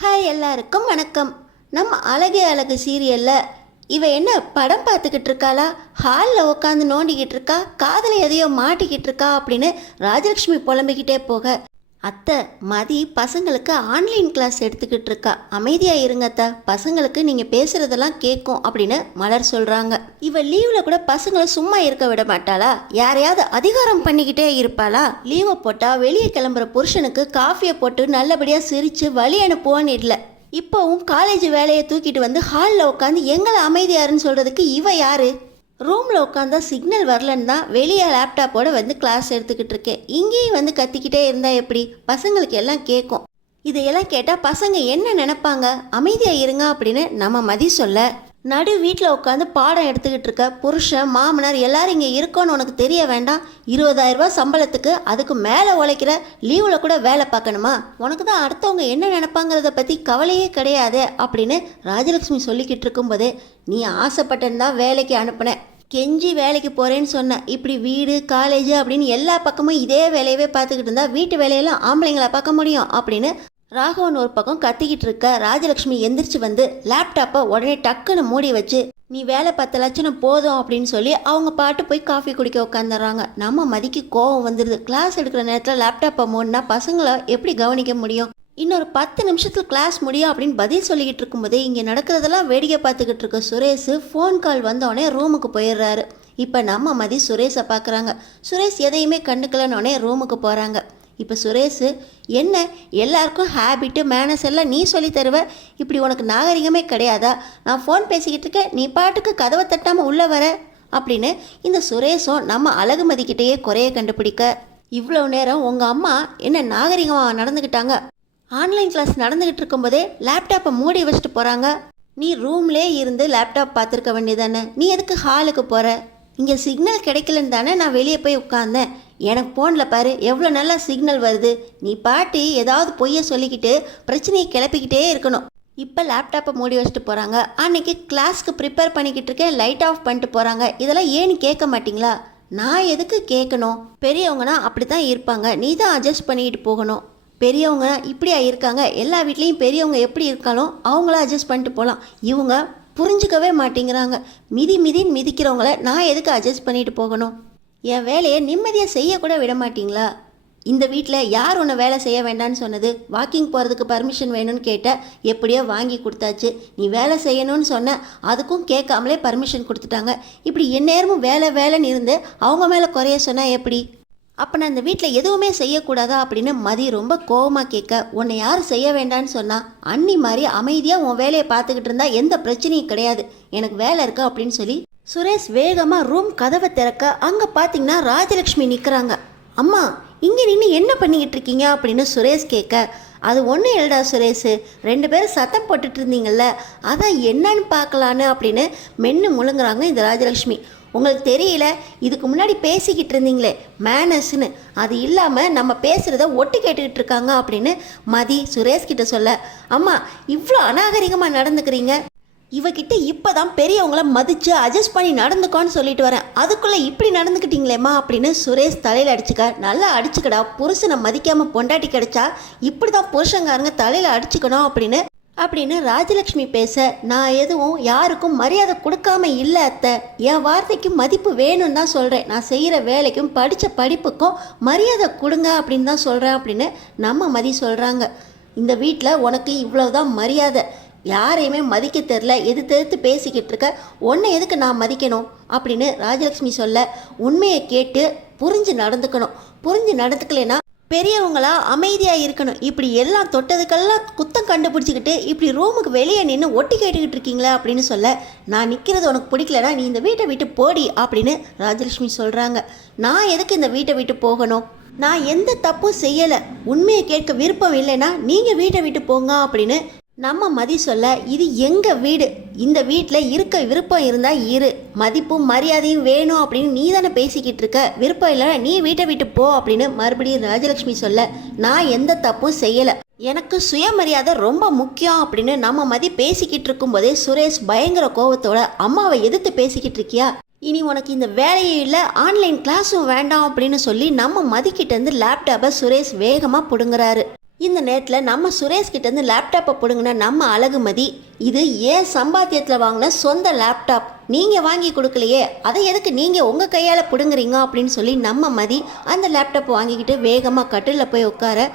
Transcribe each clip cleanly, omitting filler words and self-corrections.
Hi எல்லாருக்கும் வணக்கம். நம்ம அழகே அழகு சீரியலில் இவ என்ன படம் பார்த்துக்கிட்டு இருக்காளா, ஹாலில் உட்காந்து நோண்டிக்கிட்டு இருக்கா, காதில் எதையோ மாட்டிக்கிட்டு இருக்கா அப்படின்னு ராஜலக்ஷ்மி புலம்பிக்கிட்டே போக, அத்தை மதி பசங்களுக்கு ஆன்லைன் கிளாஸ் எடுத்துக்கிட்டு இருக்கா, அமைதியாக இருங்க அத்தை, பசங்களுக்கு நீங்கள் பேசுகிறதெல்லாம் கேட்கும் அப்படின்னு மலர் சொல்கிறாங்க. இவ லீவில் கூட பசங்களை சும்மா இருக்க விட மாட்டாளா, யாரையாவது அதிகாரம் பண்ணிக்கிட்டே இருப்பாளா? லீவை போட்டால் வெளியே கிளம்புற புருஷனுக்கு காஃபியை போட்டு நல்லபடியாக சிரித்து வழி அனுப்புவான்னு இல்லை. இப்போவும் காலேஜ் வேலையை தூக்கிட்டு வந்து ஹாலில் உட்காந்து எங்களை அமைதியாருன்னு சொல்கிறதுக்கு இவ யாரு? ரூமில் உட்காந்தா சிக்னல் வரலன்னு தான் வெளியே லேப்டாப்போடு வந்து கிளாஸ் எடுத்துக்கிட்டு இருக்கேன். இங்கேயும் வந்து கத்திக்கிட்டே இருந்தால் எப்படி? பசங்களுக்கு எல்லாம் கேட்கும். இதையெல்லாம் கேட்டால் பசங்க என்ன நினைப்பாங்க? அமைதியாக இருங்க அப்படின்னு நம்ம மதி சொல்ல, நடு வீட்டில் உட்காந்து பாடம் எடுத்துக்கிட்டு இருக்க புருஷன் மாமனார் எல்லாரும் இங்கே இருக்கோன்னு உனக்கு தெரிய வேண்டாம்? 20,000 ரூபா சம்பளத்துக்கு அதுக்கு மேலே உழைக்கிற, லீவில் கூட வேலை பார்க்கணுமா? உனக்கு தான் அடுத்தவங்க என்ன நினைப்பாங்கிறத பற்றி கவலையே கிடையாது அப்படின்னு ராஜலக்ஷ்மி சொல்லிக்கிட்டு இருக்கும்போதே, நீ ஆசைப்பட்டேன்னு தான் வேலைக்கு அனுப்புனேன், கெஞ்சி வேலைக்கு போகிறேன்னு சொன்னேன், இப்படி வீடு காலேஜ் அப்படின்னு எல்லா பக்கமும் இதே வேலையவே பார்த்துக்கிட்டு இருந்தா வீட்டு வேலையெல்லாம் ஆம்பளைங்களா பார்க்க முடியும் அப்படின்னு ராகவன் ஒரு பக்கம் கத்திக்கிட்டு இருக்க, ராஜலக்ஷ்மி எந்திரிச்சு வந்து லேப்டாப்பை உடனே டக்குன்னு மூடி வச்சு, நீ வேலை 10 லட்சம் போதும் அப்படின்னு சொல்லி அவங்க பாட்டு போய் காஃபி குடிக்க உட்காந்துடுறாங்க. நம்ம மதிக்கு கோவம் வந்துடுது. கிளாஸ் எடுக்கிற நேரத்தில் லேப்டாப்பை மூடினா பசங்களை எப்படி கவனிக்க முடியும்? இன்னொரு 10 நிமிஷத்தில் கிளாஸ் முடியும் அப்படின்னு பதில் சொல்லிக்கிட்டு இருக்கும்போதே இங்கே நடக்கிறதெல்லாம் வேடிக்கை பார்த்துக்கிட்டு இருக்க சுரேஷ் ஃபோன் கால் வந்தோடனே ரூமுக்கு போயிடுறாரு. இப்போ நம்ம மதி சுரேஷை பார்க்குறாங்க. சுரேஷ் எதையுமே கண்டுக்கலன்னொடனே ரூமுக்கு போகிறாங்க. இப்போ சுரேஷ், என்ன எல்லாருக்கும் ஹேபிட்டு மேனஸ் எல்லாம் நீ சொல்லி தருவ, இப்படி உனக்கு நாகரிகமே கிடையாதா? நான் ஃபோன் பேசிக்கிட்டு இருக்கேன், நீ பாட்டுக்கு கதவை தட்டாமல் உள்ளே வர அப்படின்னு இந்த சுரேஷும் நம்ம அழகுமதிக்கிட்டேயே குறைய கண்டுபிடிக்க, இவ்வளோ நேரம் உங்கள் அம்மா என்ன நாகரிகமாக நடந்துக்கிட்டாங்க, ஆன்லைன் கிளாஸ் நடந்துக்கிட்டு இருக்கும்போதே லேப்டாப்பை மூடி வச்சுட்டு போகிறாங்க, நீ ரூம்லே இருந்து லேப்டாப் பார்த்துருக்க வேண்டியதானே, நீ எதுக்கு ஹாலுக்கு போகிற? இங்கே சிக்னல் கிடைக்கலன்னு தானே நான் வெளியே போய் உட்காந்தேன், எனக்கு ஃபோனில் பாரு எவ்வளோ நல்லா சிக்னல் வருது, நீ பாட்டி ஏதாவது பொய்யை சொல்லிக்கிட்டு பிரச்சனையை கிளப்பிக்கிட்டே இருக்கணும். இப்போ லேப்டாப்பை மூடி வச்சுட்டு போகிறாங்க, அன்னைக்கு கிளாஸ்க்கு ப்ரிப்பேர் பண்ணிக்கிட்டு இருக்கேன், லைட் ஆஃப் பண்ணிட்டு போகிறாங்க, இதெல்லாம் ஏன்னு கேட்க மாட்டிங்களா? நான் எதுக்கு கேட்கணும்? பெரியவங்கன்னா அப்படி தான் இருப்பாங்க, நீ தான் அட்ஜஸ்ட் பண்ணிக்கிட்டு போகணும். பெரியவங்க இப்படியா இருக்காங்க, எல்லா வீட்லேயும் பெரியவங்க எப்படி இருக்காலும் அவங்கள அட்ஜஸ்ட் பண்ணிட்டு போகலாம். இவங்க புரிஞ்சுக்கவே மாட்டேங்கிறாங்க. மிதின்னு மிதிக்கிறவங்கள நான் எதுக்கு அட்ஜஸ்ட் பண்ணிட்டு போகணும்? என் வேலையை நிம்மதியாக செய்யக்கூட விட மாட்டிங்களா? இந்த வீட்டில் யார் உன்னை வேலை செய்ய வேண்டான்னு சொன்னது? வாக்கிங் போகிறதுக்கு பர்மிஷன் வேணும்னு கேட்ட, எப்படியோ வாங்கி கொடுத்தாச்சு. நீ வேலை செய்யணும்னு சொன்ன, அதுக்கும் கேட்காமலே பர்மிஷன் கொடுத்துட்டாங்க. இப்படி எந்நேரமும் வேலைன்னு இருந்து அவங்க மேலே குறைய சொன்னால் எப்படி? அப்போ நான் இந்த வீட்டில் எதுவுமே செய்யக்கூடாதா அப்படின்னு மதி ரொம்ப கோவமாக கேட்க, உன்னை யார் செய்ய வேண்டான்னு சொன்னால்? அண்ணி மாதிரி அமைதியாக உன் வேலையை பார்த்துக்கிட்டு இருந்தால் எந்த பிரச்சனையும் கிடையாது, எனக்கு வேலை இருக்கா அப்படின்னு சொல்லி சுரேஷ் வேகமாக ரூம் கதவை திறக்க, அங்கே பார்த்தீங்கன்னா ராஜலக்ஷ்மி நிற்கிறாங்க. அம்மா இங்கே நின்று என்ன பண்ணிக்கிட்டு இருக்கீங்க அப்படின்னு சுரேஷ் கேட்க, அது ஒன்றும் இல்லைடா சுரேஷ், 2 பேரும் சத்தம் போட்டுட்டு இருந்தீங்கல்ல, அதான் என்னன்னு பார்க்கலான்னு அப்படின்னு மென்று முழுங்குறாங்க இந்த ராஜலக்ஷ்மி. உங்களுக்கு தெரியல, இதுக்கு முன்னாடி பேசிக்கிட்டு இருந்தீங்களே மேனஸ்ன்னு, அது இல்லாமல் நம்ம பேசுகிறத ஒட்டு கேட்டுக்கிட்டு இருக்காங்க அப்படின்னு மதி சுரேஷ்கிட்ட சொல்ல, அம்மா இவ்வளோ அநாகரிகமாக நடந்துக்கிறீங்க, இவகிட்ட இப்போ தான் பெரியவங்கள மதித்து அட்ஜஸ்ட் பண்ணி நடந்துக்கோன்னு சொல்லிட்டு வரேன், அதுக்குள்ளே இப்படி நடந்துக்கிட்டீங்களேம்மா அப்படின்னு சுரேஷ் தலையில் அடிச்சுக்க. நல்லா அடிச்சுக்கடா, புருஷனை மதிக்காமல் பொண்டாட்டி கிடைச்சா இப்படி தான் புருஷங்காரங்க தலையில் அடிச்சுக்கணும் அப்படின்னு ராஜலக்ஷ்மி பேச, நான் எதுவும் யாருக்கும் மரியாதை கொடுக்காம இல்லை அத்தை, என் வார்த்தைக்கு மதிப்பு வேணும்னு தான் சொல்கிறேன், நான் செய்கிற வேலைக்கும் படித்த படிப்புக்கும் மரியாதை கொடுங்க அப்படின்னு தான் சொல்கிறேன் அப்படின்னு நம்ம மதி சொல்கிறாங்க. இந்த வீட்டில் உனக்கு இவ்வளவுதான் மரியாதை, யாரையுமே மதிக்க தெரில, எதிர்த்து பேசிக்கிட்டு இருக்க, உன்னை எதுக்கு நான் மதிக்கணும் அப்படின்னு ராஜலக்ஷ்மி சொல்ல, உண்மையை கேட்டு புரிஞ்சு நடந்துக்கணும், புரிஞ்சு நடந்துக்கலைன்னா பெரியவங்களா அமைதியாக இருக்கணும், இப்படி எல்லாம் தொட்டதுக்கெல்லாம் குத்தம் கண்டுபிடிச்சிக்கிட்டு இப்படி ரூமுக்கு வெளியே நின்று ஒட்டி கேட்டுக்கிட்டு இருக்கீங்களா அப்படின்னு சொல்ல, நான் நிற்கிறது உனக்கு பிடிக்கலனா நீ இந்த வீட்டை விட்டு போடி அப்படின்னு ராஜலக்ஷ்மி சொல்கிறாங்க. நான் எதுக்கு இந்த வீட்டை விட்டு போகணும்? நான் எந்த தப்பும் செய்யலை, உண்மையை கேட்க விருப்பம் இல்லைன்னா நீங்கள் வீட்டை விட்டு போங்க அப்படின்னு நம்ம மதி சொல்ல, இது எங்கள் வீடு, இந்த வீட்டில் இருக்க விருப்பம் இருந்தால் இரு, மதிப்பும் மரியாதையும் வேணும் அப்படின்னு நீ தானே பேசிக்கிட்டு இருக்க, விருப்பம் இல்லைன்னா நீ வீட்டை விட்டு போ அப்படின்னு மறுபடியும் ராஜலக்ஷ்மி சொல்ல, நான் எந்த தப்பும் செய்யலை, எனக்கு சுயமரியாதை ரொம்ப முக்கியம் அப்படின்னு நம்ம மதி பேசிக்கிட்டு இருக்கும்போதே சுரேஷ் பயங்கர கோவத்தோட, அம்மாவை எதிர்த்து பேசிக்கிட்டு இருக்கியா, இனி உனக்கு இந்த வேலையும் இல்லை, ஆன்லைன் கிளாஸும் வேண்டாம் அப்படின்னு சொல்லி நம்ம மதிக்கிட்டேருந்து லேப்டாப்பை சுரேஷ் வேகமாக பிடுங்குறாரு. இந்த நேரத்தில் நம்ம சுரேஷ் கிட்டேருந்து லேப்டாப்பை பிடுங்கின நம்ம அழகுமதி, இது ஏன் சம்பாத்தியத்தில் வாங்கின சொந்த லேப்டாப், நீங்கள் வாங்கி கொடுக்கலையே, அதை எதுக்கு நீங்கள் உங்கள் கையால் பிடுங்குறீங்க அப்படின்னு சொல்லி நம்ம மதி அந்த லேப்டாப்பை வாங்கிக்கிட்டு வேகமாக கட்டிலில் போய் உட்கார,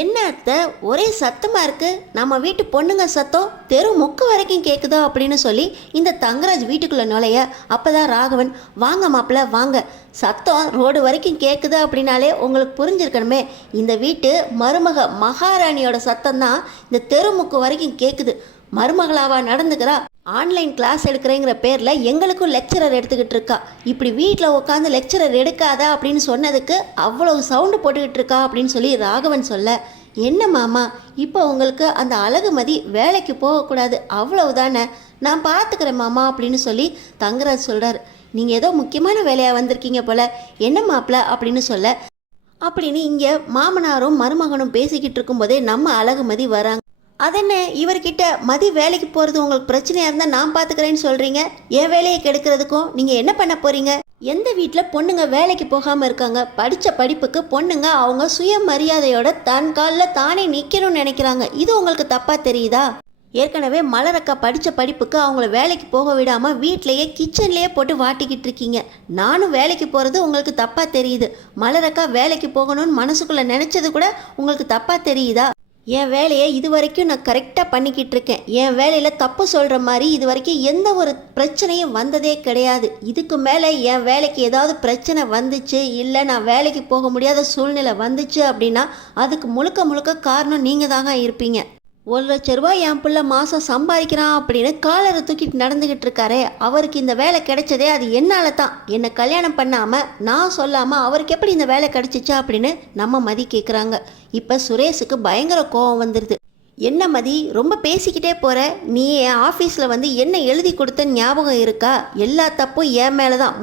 என்ன அத்தை ஒரே சத்தமாக இருக்குது, நம்ம வீட்டு பொண்ணுங்க சத்தம் தெரு முக்கு வரைக்கும் கேட்குதோ அப்படின்னு சொல்லி இந்த தங்கராஜ் வீட்டுக்குள்ளே நுழைய, அப்போ தான் ராகவன், வாங்க மாப்பிள்ள வாங்க, சத்தம் ரோடு வரைக்கும் கேட்குது அப்படின்னாலே உங்களுக்கு புரிஞ்சிருக்கணுமே, இந்த வீட்டு மருமக மகாராணியோட சத்தம் தான் இந்த தெருமுக்கு வரைக்கும் கேட்குது, மருமகளாவா நடந்துக்கிறா, ஆன்லைன் கிளாஸ் எடுக்கிறேங்கிற பேரில் எங்களுக்கும் லெக்சரர் எடுத்துக்கிட்டு இருக்கா, இப்படி வீட்டில் உட்காந்து லெக்சரர் எடுக்காதா அப்படின்னு சொன்னதுக்கு அவ்வளவு சவுண்டு போட்டுக்கிட்டு இருக்கா அப்படின்னு சொல்லி ராகவன் சொல்ல, என்ன மாமா இப்போ உங்களுக்கு அந்த அழகுமதி வேலைக்கு போகக்கூடாது அவ்வளவுதானே, நான் பார்த்துக்கிறேன் மாமா அப்படின்னு சொல்லி தங்கராஜ் சொல்கிறார். நீங்கள் ஏதோ முக்கியமான வேலையாக வந்திருக்கீங்க போல, என்ன மாப்பிள்ள அப்படின்னு சொல்ல, அப்படின்னு இங்கே மாமனாரும் மருமகனும் பேசிக்கிட்டு இருக்கும்போதே நம்ம அழகுமதி வராங்க. அதென்ன இவர்கிட்ட மதி வேலைக்கு போகிறது உங்களுக்கு பிரச்சனையாக இருந்தால் நான் பார்த்துக்கிறேன்னு சொல்கிறீங்க, என் வேலையை கெடுக்கிறதுக்கும் நீங்கள் என்ன பண்ண போகிறீங்க? எந்த வீட்டில் பொண்ணுங்க வேலைக்கு போகாமல் இருக்காங்க? படித்த படிப்புக்கு பொண்ணுங்க அவங்க சுயமரியாதையோட தன் காலில் தானே நிற்கணும்னு நினைக்கிறாங்க, இது உங்களுக்கு தப்பாக தெரியுதா? ஏற்கனவே மலரக்கா படித்த படிப்புக்கு அவங்கள வேலைக்கு போக விடாமல் வீட்டிலையே கிச்சன்லேயே போட்டு வாட்டிக்கிட்டு இருக்கீங்க, நானும் வேலைக்கு போகிறது உங்களுக்கு தப்பாக தெரியுது, மலரக்கா வேலைக்கு போகணும்னு மனசுக்குள்ளே நினச்சது கூட உங்களுக்கு தப்பாக தெரியுதா? என் வேலையை இது வரைக்கும் நான் கரெக்டாக பண்ணிக்கிட்டு இருக்கேன், என் வேலையில் தப்பு சொல்கிற மாதிரி இது வரைக்கும் எந்த ஒரு பிரச்சனையும் வந்ததே கிடையாது, இதுக்கு மேலே என் வேலைக்கு ஏதாவது பிரச்சனை வந்துச்சு, இல்லை நான் வேலைக்கு போக முடியாத சூழ்நிலை வந்துச்சு அப்படின்னா அதுக்கு முழுக்க முழுக்க காரணம் நீங்கள் தாங்க இருப்பீங்க. 1,00,000 ரூபாய் என் பிள்ளை மாதம் சம்பாதிக்கிறான் அப்படின்னு காலரை தூக்கிட்டு நடந்துக்கிட்டு இருக்காரே, அவருக்கு இந்த வேலை கிடைச்சதே அது என்னால் தான், என்னை கல்யாணம் பண்ணாமல் நான் சொல்லாமல் அவருக்கு எப்படி இந்த வேலை கிடைச்சிச்சா அப்படின்னு நம்ம மதி கேட்குறாங்க. இப்போ சுரேஷுக்கு பயங்கர கோபம் வந்துடுது. என்ன மதி ரொம்ப பேசிக்கிட்டே போகிற, நீ என் ஆஃபீஸில் வந்து என்ன எழுதி கொடுத்த ஞாபகம் இருக்கா? எல்லா தப்பும் என் மேலே தான்,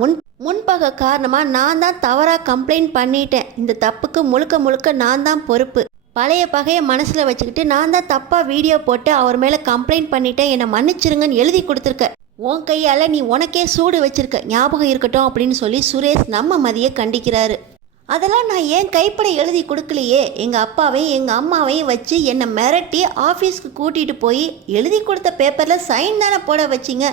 முன்பக காரணமாக நான் தான் தவறாக கம்ப்ளைண்ட் பண்ணிட்டேன், இந்த தப்புக்கு முழுக்க முழுக்க நான் தான் பொறுப்பு, பழைய பகையை மனசில் வச்சுக்கிட்டு நான் தான் தப்பாக வீடியோ போட்டு அவர் மேலே கம்ப்ளைண்ட் பண்ணிட்டேன், என்னை மன்னிச்சிருங்கன்னு எழுதி கொடுத்துருக்க, உன் கையால் நீ உனக்கே சூடு வச்சிருக்க, ஞாபகம் இருக்கட்டும் அப்படின்னு சொல்லி சுரேஷ் நம்ம மதியை கண்டிக்கிறாரு. அதெல்லாம் நான் ஏன் கைப்பட எழுதி கொடுக்கலையே, எங்கள் அப்பாவையும் எங்கள் அம்மாவையும் வச்சு என்னை மிரட்டி ஆஃபீஸ்க்கு கூட்டிகிட்டு போய் எழுதி கொடுத்த பேப்பரில் சைன் தானே போட வச்சிங்க,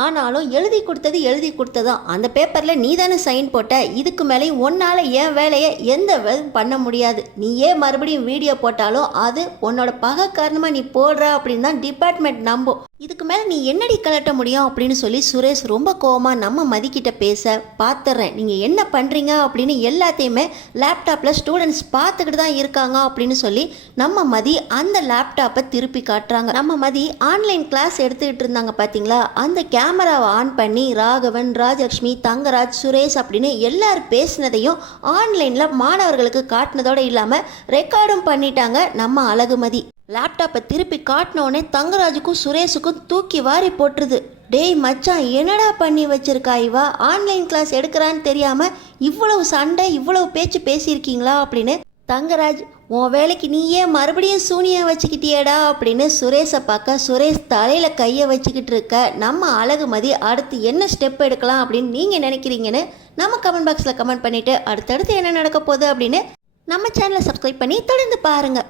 ஆனாலும் எழுதி கொடுத்ததான் அந்த பேப்பரில் நீ தானே சைன் போட்ட, இதுக்கு மேலே உன்னால் என் வேலையை எந்த பண்ண முடியாது, நீ ஏன் மறுபடியும் வீடியோ போட்டாலும் அது உன்னோட பகை காரணமாக நீ போடுற அப்படின்னு தான் டிபார்ட்மெண்ட் நம்பும், இதுக்கு மேலே நீ என்னடி கலட்ட முடியும் அப்படின்னு சொல்லி சுரேஷ் ரொம்ப கோவமாக நம்ம மதிக்கிட்ட பேச, பார்த்துட்றேன் நீங்கள் என்ன பண்ணுறீங்க அப்படின்னு எல்லாத்தையுமே லேப்டாப்பில் ஸ்டூடெண்ட்ஸ் பார்த்துக்கிட்டு தான் இருக்காங்க அப்படின்னு சொல்லி நம்ம மதி அந்த லேப்டாப்பை திருப்பி காட்டுறாங்க. நம்ம மதி ஆன்லைன் கிளாஸ் எடுத்துக்கிட்டு இருந்தாங்க பார்த்தீங்களா, அந்த கேமராவை ஆன் பண்ணி ராகவன், ராஜலக்ஷ்மி, தங்கராஜ், சுரேஷ் அப்படின்னு எல்லாரும் பேசினதையும் ஆன்லைனில் மாணவர்களுக்கு காட்டினதோடு இல்லாமல் ரெக்கார்டும் பண்ணிட்டாங்க நம்ம அழகுமதி. லேப்டாப்பை திருப்பி காட்டினோடனே தங்கராஜுக்கும் சுரேஷுக்கும் தூக்கி வாரி போட்டுருது. டேய் மச்சான், என்னடா பண்ணி வச்சிருக்கா இவா, ஆன்லைன் கிளாஸ் எடுக்கிறான்னு தெரியாமல் இவ்வளவு சண்டை இவ்வளவு பேச்சு பேசியிருக்கீங்களா அப்படின்னு தங்கராஜ், உன் வேலைக்கு நீயே மறுபடியும் சூனியம் வச்சுக்கிட்டியேடா அப்படின்னு சுரேஷை பார்க்க, சுரேஷ் தலையில் கையை வச்சுக்கிட்டு இருக்க நம்ம அழகுமதி அடுத்து என்ன ஸ்டெப் எடுக்கலாம் அப்படின்னு நீங்கள் நினைக்கிறீங்கன்னு நம்ம கமெண்ட் பாக்ஸில் கமெண்ட் பண்ணிவிட்டு அடுத்தடுத்து என்ன நடக்க போகுது அப்படின்னு நம்ம சேனலை சப்ஸ்கிரைப் பண்ணி தொடர்ந்து பாருங்கள்.